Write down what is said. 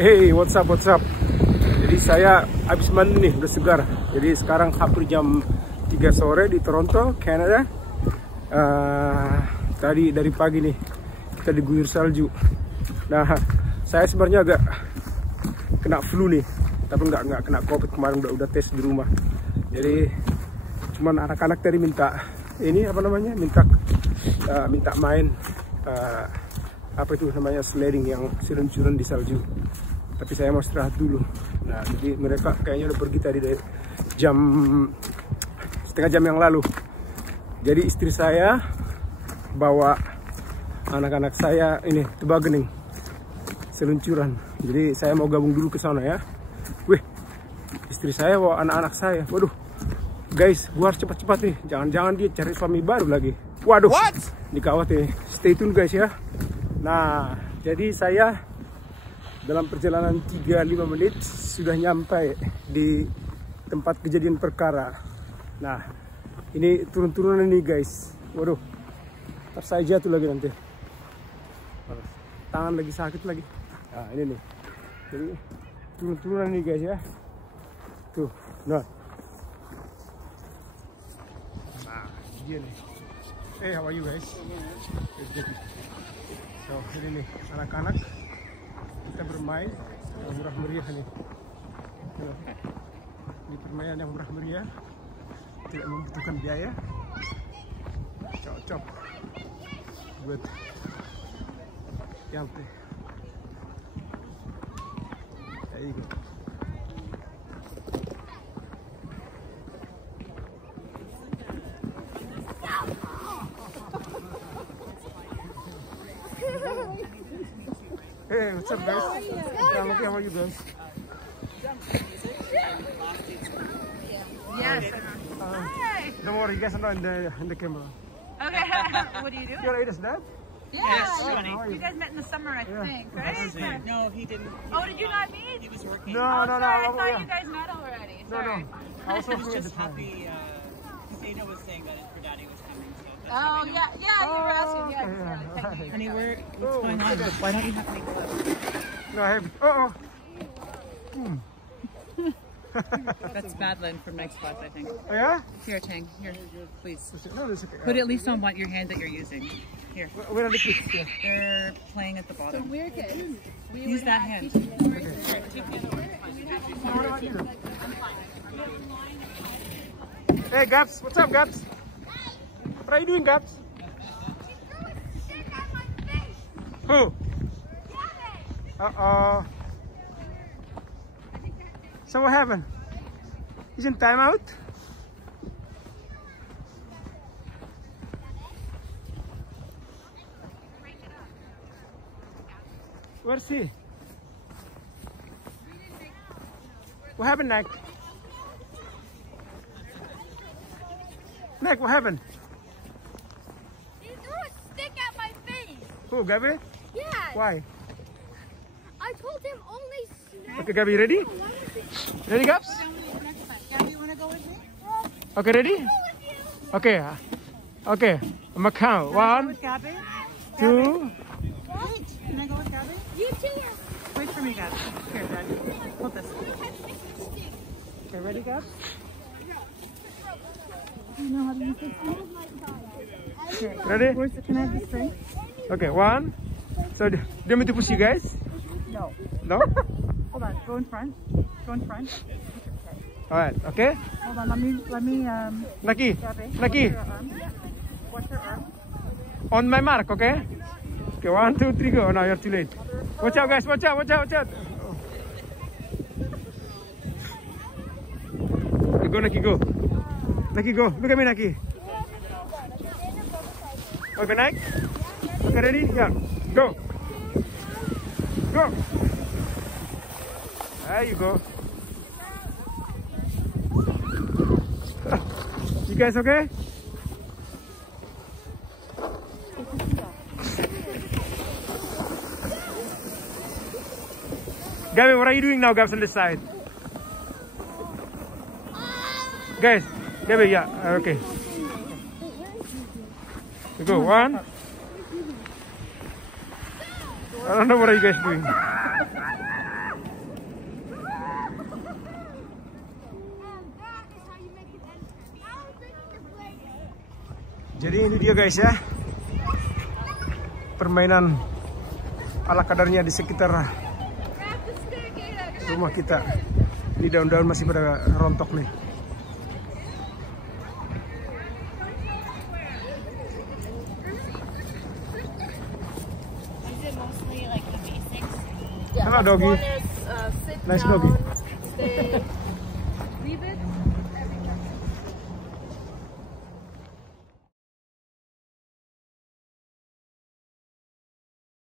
Hey, what's up? Jadi saya habis mandi nih, udah segar. Jadi sekarang hampir jam 3 sore di Toronto, Canada. Tadi dari pagi nih kita diguyur salju. Nah, saya sebenarnya agak kena flu nih, tapi nggak kena COVID kemarin, udah tes di rumah. Jadi cuman anak-anak tadi minta ini apa namanya, minta main apa itu namanya, sledding, yang seluncuran di salju. Tapi saya mau istirahat dulu. Nah, jadi mereka kayaknya udah pergi tadi dari setengah jam yang lalu. Jadi istri saya bawa anak-anak saya ini tobogganing, seluncuran. Jadi saya mau gabung dulu ke sana ya. Wih, istri saya bawa anak-anak saya. Waduh, guys, gua harus cepat-cepat nih. Jangan-jangan dia cari suami baru lagi. Waduh, dikawat nih. Stay tune guys ya. Nah, jadi saya dalam perjalanan 3-5 menit sudah nyampe di tempat kejadian perkara. Nah, ini turun-turunan nih guys. Waduh, ntar saya jatuh lagi nanti. Tangan lagi sakit lagi. Nah, ini nih. Jadi turun-turunan nih guys ya. Tuh, nah dia nih. Hey, how are you guys? So, ini nih anak-anak kita bermain yang murah meriah nih. Ini permainan yang murah meriah, tidak membutuhkan biaya, cocok buat yang there you go. Hey, what's up guys? Yeah, look, how are you guys? Yes. Hi. Don't worry, you guys are not in the camera. Okay. What are you doing? You're Aida's dad? Yeah. Oh, You guys met in the summer, I think, right? No, he didn't. Oh, did you not meet? He was working. No. Sorry, I thought Yeah. you guys met already. No. Sorry. I was He was working at the just time. happy because Ada was saying that her daddy was coming. So that's Oh, how we know. yeah, you were asking. Yeah, okay, yeah. exactly. Honey, what's Oh, going on? okay. Why don't you have any gloves? No, I have. Oh. That's Madeline from Next Plus, I think. Oh, yeah? Here, Tang. Here, please. No, it's okay. Put at least on your hand that you're using. Here. Where are the kids? Yeah. They're playing at the bottom. We're kids. Use that hand. Hey, Gaps. What's up, Gaps? What are you doing, Gaps? Who? Uh-oh. So what happened? He's in timeout? Where's he? What happened, Nick? Nick, what happened? He threw a stick at my face. Who, Gabby? Yeah. Why? I told him only snap. Okay, Gabby, ready? Ready, Gaps? Gabby, you want to go with me? Okay, ready? Okay. Okay. I'm gonna count. 1, With Gabby? 2. Wait. Can I go with Gabby? You too. Wait for me, Gabby. Here, Daddy. Hold this. Okay, ready, Gaps? Here. Ready? Can I have this thing? Okay, 1. So, do you want me to push you guys? No. No? Hold on. Go in front. Go in front. Alright, okay. Hold on. Let me Naki, Gabby. Naki, Watch your arm. Watch your arm. on my mark, okay? Okay, 1, 2, 3, go. Oh, no, you're too late. Watch out, guys. Watch out, watch out, watch out. Okay, go, Naki, go. Naki, go. Look at me, Naki. Okay, Nike. Okay, ready? Yeah. Go. Go. There you go. You guys okay? Gabby, what are you doing now, Gabs, on this side? Guys, Gabby, yeah, okay. You go, 1. I don't know what are you guys doing. Jadi ini dia guys ya, permainan ala kadarnya di sekitar rumah kita. Ini daun-daun masih pada rontok nih. Is it mostly like the basics? Hello, doggy. Sit Nice down, doggy. stay, leave it.